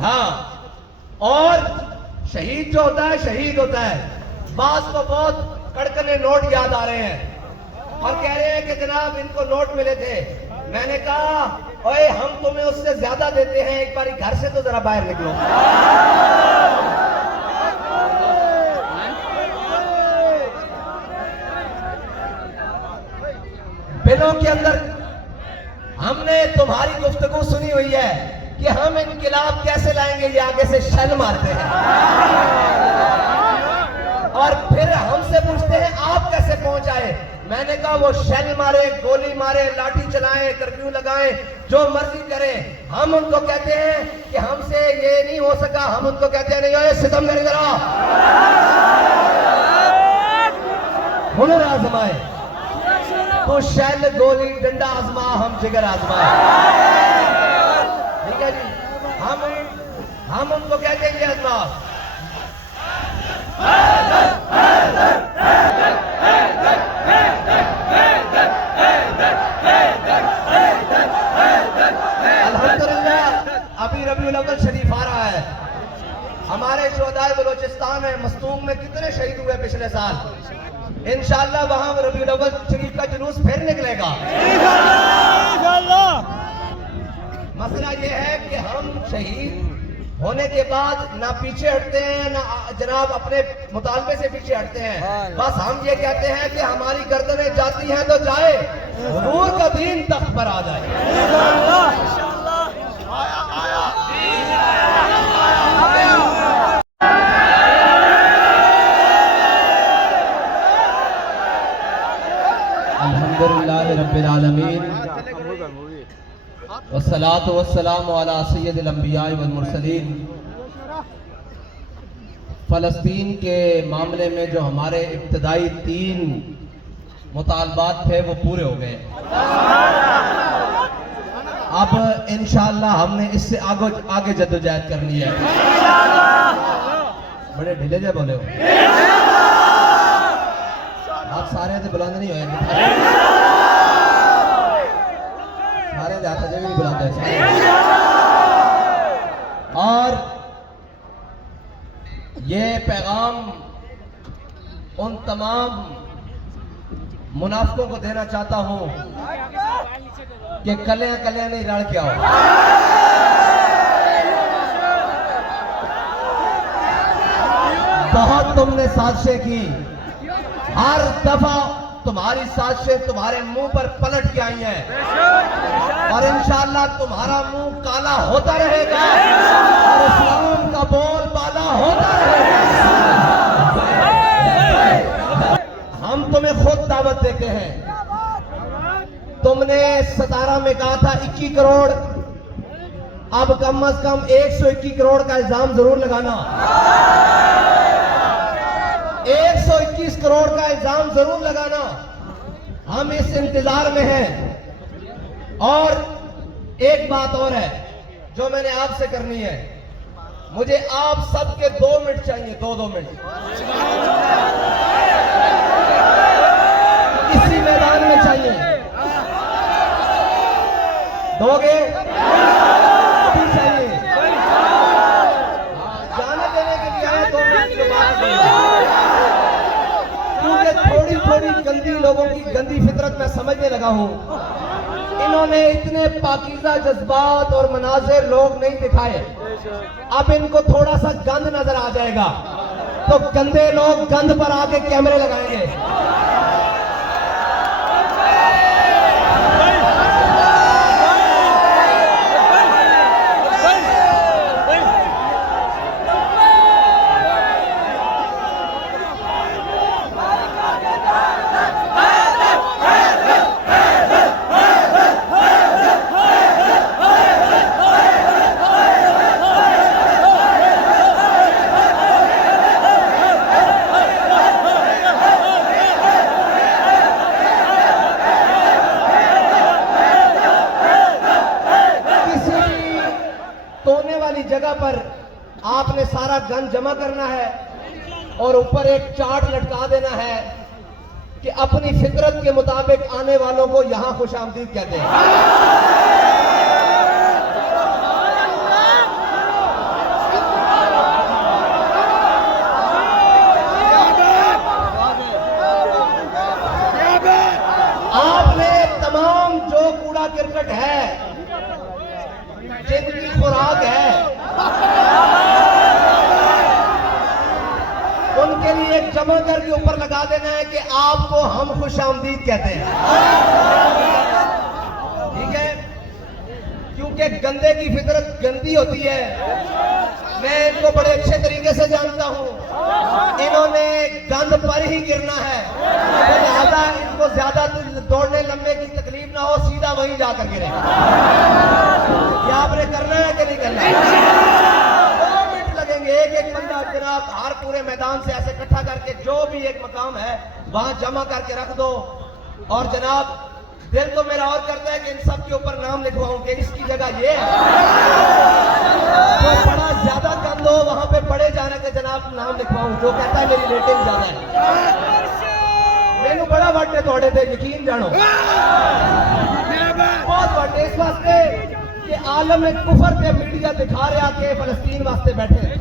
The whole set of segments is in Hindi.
हाँ, और शहीद जो होता है शहीद होता है। बास को बहुत कड़कने नोट याद आ रहे हैं और कह रहे हैं कि जनाब इनको नोट मिले थे। मैंने कहा ओए हम तुम्हें उससे ज्यादा देते हैं, एक बार घर से तो जरा बाहर निकलो। बिलों के अंदर हमने तुम्हारी गुफ्तगू सुनी हुई है कि हम इनकलाब कैसे लाएंगे, ये आगे से शल मारते हैं और फिर हमसे पूछते हैं आप कैसे पहुंच आए। मैंने कहा वो शल मारे, गोली मारे, लाठी चलाएं, कर्फ्यू लगाएं, जो मर्जी करें, हम उनको कहते हैं कि हमसे ये नहीं हो सका। हम उनको कहते हैं नहीं ओए सितमगर इधर आ, हुनर आजमाए, तो शैल गोली डंडा आजमा, हम जिगर आजमाए। ठीक है जी, हम उनको कहते हैं ये आजमा। अल्हम्दुलिल्लाह अभी रबीउल अव्वल शरीफ आ रहा है। हमारे शोहदाए बलोचिस्तान में मस्तूम में कितने शहीद हुए पिछले साल। इंशाअल्लाह वहां रबीउल अव्वल शरीफ का जुलूस फिर निकलेगा। मसला ये है कि हम शहीद होने के बाद ना पीछे हटते हैं ना जनाब अपने मुतालबे से पीछे हटते हैं। बस हम ये कहते हैं कि हमारी गर्दनें जाती हैं तो जाए, हुजूर का दीन तख्त पर आ जाए। अल्हम्दुलिल्लाह रब्बिल आलमीन वस्सलातु वस्सलामु अला सय्यदिल अंबिया वल मुरसलीन। फ़लस्तीन के मामले में जो हमारे इब्तदाई 3 मुतालबात थे वो पूरे हो गए। अब इंशाअल्लाह हमने इससे आगे जद्दोजहद करनी है। बड़े ढीले जे बोले हो आप, सारे तो बुलंद नहीं होए, सारे जाता भी नहीं बुलाते हैं। और ये पैगाम उन तमाम मुनाफिकों को देना चाहता हूं कि कलियां कलियां नहीं लड़ के आओ। बहुत तुमने साजिशें की, हर दफा तुम्हारी साजिशें तुम्हारे मुंह पर पलट के आई हैं और इंशाअल्लाह तुम्हारा मुंह काला होता रहेगा और इस्लाम का बोल बाला होता रहेगा। हम तुम्हें खुद दावत देते हैं। तुमने 17 में कहा था 21 करोड़, अब कम से कम 121 करोड़ का इल्जाम जरूर लगाना। 121 करोड़ का इल्जाम जरूर लगाना। हम इस इंतजार में हैं। और एक बात और है जो मैंने आपसे करनी है, मुझे आप सबके 2 मिनट चाहिए, 2 मिनट इसी मैदान में चाहिए। दोगे? अभी चाहिए। जाने देने के लिए आए 2 मिनट के बाद, क्योंकि थोड़ी थोड़ी गंदी लोगों की गंदी फितरत मैं समझने लगा हूं। इन्होंने इतने पाकीज़ा जज्बात और मनाज़िर लोग नहीं दिखाए। अब इनको थोड़ा सा गंद नजर आ जाएगा तो गंदे लोग गंद पर आके कैमरे लगाएंगे। जगह पर आपने सारा गन जमा करना है और ऊपर एक चार्ट लटका देना है कि अपनी फितरत के मुताबिक आने वालों को यहां खुशामदीद कहते हैं। जमा करके ऊपर लगा देना है कि आपको हम खुश आमदीद कहते हैं, ठीक है? क्योंकि गंदे की फितरत गंदी होती है। मैं इनको बड़े अच्छे तरीके से जानता हूं, इन्होंने गंद पर ही गिरना है, तो लिहाजा इनको ज्यादा दौड़ने लंबे की तकलीफ ना हो, सीधा वहीं जाकर गिरे। क्या आपने करना है कि नहीं करना है? 2 मिनट लगेंगे, एक बंदा जनाब हर पूरे मैदान से ऐसे इकट्ठा करके जो भी एक मकाम है वहां जमा करके रख दो। और जनाब दिल तो मेरा और करता है कि इन सब के ऊपर नाम लिखवाऊं कि इसकी जगह ये है, तो बड़ा ज्यादा गंद हो वहां पे पड़े जाने के जनाब नाम लिखवाऊं, जो कहता है मेरी रेटिंग ज्यादा है। मैंने बड़ा वाटे तोड़े थे, यकीन जानो, बहुत वाटे, इस वास्ते कि आलम में कुफर के मीडिया दिखा रहा कि फलस्तीन वास्ते बैठे।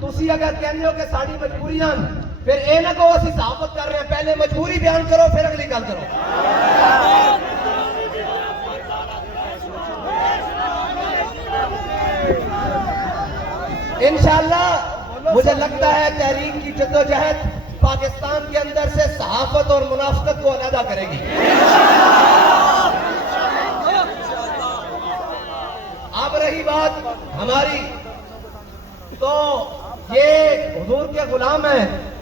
तुसी अगर कहते हो कि साड़ी मजबूरियां, फिर ए ना कहो असि साबित कर रहे हैं, पहले मजबूरी बयान करो फिर अगली गल करो। इंशाअल्लाह मुझे लगता है तहरीक की जद्दोजहद पाकिस्तान के अंदर से सहाफत और मुनाफिकत को अलहदा करेगी। अब रही बात हमारी, तो ये हुजूर के गुलाम हैं,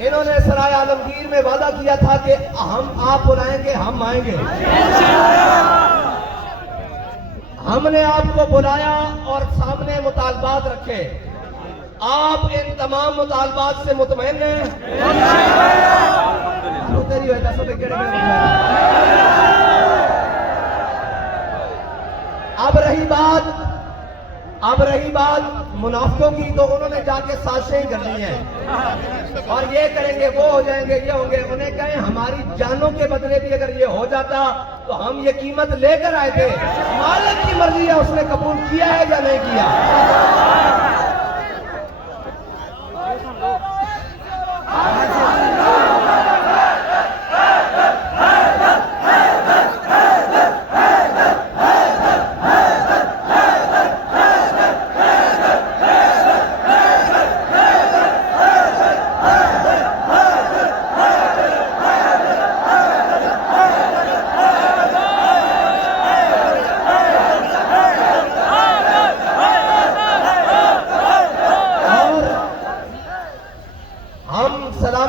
इन्होंने सराय आलमगीर में वादा किया था कि हम आप बुलाएंगे हम आएंगे। हमने आपको बुलाया और सामने मुतालबात रखे। आप इन तमाम मुतालबात से मुतमईन हैं? अब रही बात मुनाफिकों की, तो उन्होंने जाके साजिशें कर ली हैं और ये करेंगे वो हो जाएंगे ये होंगे। उन्हें कहें हमारी जानों के बदले भी अगर ये हो जाता तो हम ये कीमत लेकर आए थे। मालिक की मर्जी है, उसने कबूल किया है या नहीं किया।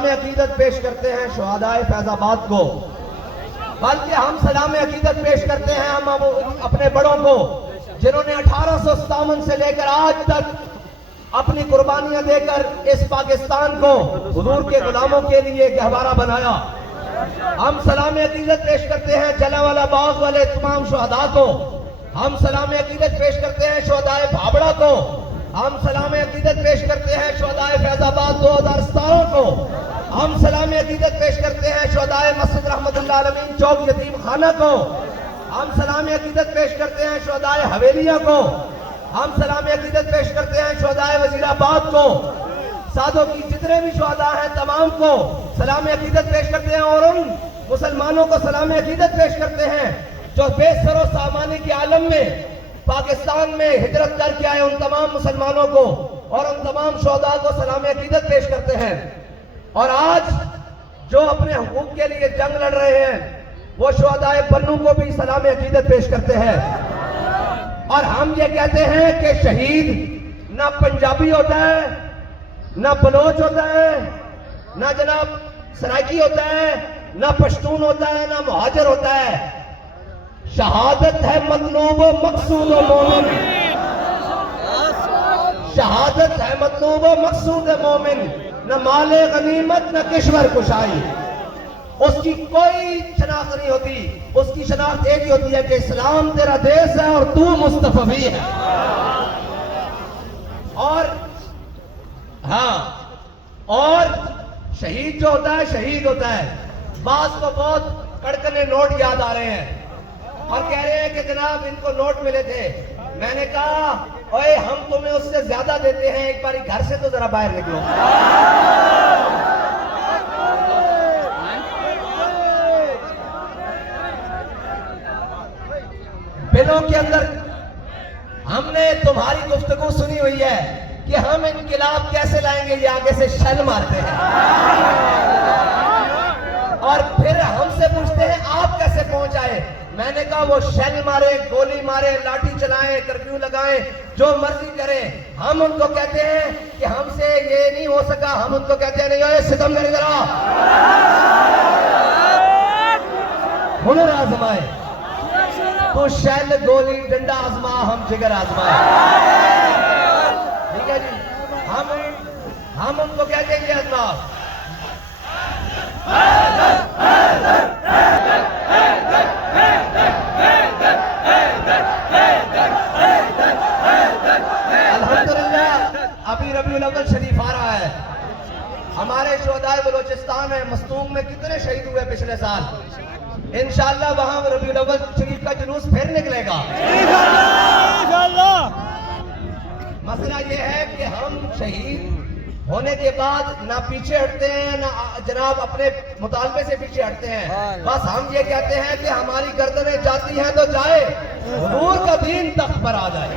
अकीदत पेश करते हैं शुहदाए फैजाबाद को, बल्कि हम सलाम अकीदत पेश करते हैं हम अपने बड़ों को, जिन्होंने 1857 से लेकर आज तक अपनी कुर्बानियां देकर इस पाकिस्तान को हुजूर के गुलामों के लिए गहवारा बनाया। हम सलाम अकीदत पेश करते हैं जलियांवाला बाग वाले तमाम शुहदा को। हम सलाम अकीदत पेश करते हैं शुहदाए भाबड़ा को। हम सलाम अकीदत पेश करते हैं शुहदाए फैजाबाद 2017 को। हम सलाम अकीदत पेश करते हैं शुहदाए मस्जिद रहमतुल्लाह अलमीन चौक यतीम खाना को। हम सलाम अकीदत पेश करते हैं शुहदाए हवेलिया को। हम सलाम अकीदत पेश करते हैं शुहदाए वजीराबाद को। सादों की जितने भी शुहदा हैं तमाम को सलाम अकीदत पेश करते हैं और उन मुसलमानों को सलाम अकीदत पेश करते हैं जो बेसरो सामानी के आलम में पाकिस्तान में हिजरत करके आए उन तमाम मुसलमानों को और उन तमाम शुहदा को सलाम अकीदत पेश करते हैं। और आज जो अपने हुकूक के लिए जंग लड़ रहे हैं वो शुहदाए बन्नू को भी सलाम अकीदत पेश करते हैं। और हम ये कहते हैं कि शहीद ना पंजाबी होता है, ना बलोच होता है, ना जनाब सराइकी होता है, ना पश्तून होता है, ना मुहाजिर होता है। शहादत है मतलूब मकसूद मोमिन। शहादत है मतलूब मकसूद मोमिन, न माले गनीमत न किश्वर कुशाई। उसकी कोई शनाख्त नहीं होती, उसकी शनाख्त एक ही होती है कि इस्लाम तेरा देश है और तू मुस्तफी है। और हाँ, और शहीद जो होता है शहीद होता है। बास को बहुत कड़कने नोट याद आ रहे हैं और कह रहे हैं कि जनाब इनको नोट मिले थे। मैंने कहा ओए हम तुम्हें उससे ज्यादा देते हैं, एक बार घर से तो जरा बाहर निकलो। बिलों के अंदर हमने तुम्हारी गुफ्तगू सुनी हुई है कि हम इनकलाब कैसे लाएंगे, ये आगे से शल मारते हैं और फिर हमसे पूछते हैं आप कैसे पहुंच आए। मैंने कहा वो शेल मारे, गोली मारे, लाठी चलाएं, कर्फ्यू लगाएं, जो मर्जी करें, हम उनको कहते हैं कि हमसे ये नहीं हो सका, हम उनको कहते हैं नहीं ओए सितम नहीं करा, हुनर आजमाए, तो शेल गोली डंडा आजमा, हम जिगर आजमाए। ठीक है जी, हम उनको कहते हैं ये आजमा। अल्हम्दुलिल्लाह अभी रबीउल अव्वल शरीफ आ रहा है। हमारे शोहदाए बलोचिस्तान में मस्तूम में कितने शहीद हुए पिछले साल। इंशाअल्लाह वहां रबीउल अव्वल शरीफ का जुलूस फिर निकलेगा। मसला ये है कि हम शहीद होने के बाद ना पीछे हटते हैं, ना जनाब अपने मुतालबे से पीछे हटते हैं। बस हम ये कहते हैं कि हमारी गर्दनें जाती हैं तो जाए, हुजूर का दीन तख्त पर आ जाए।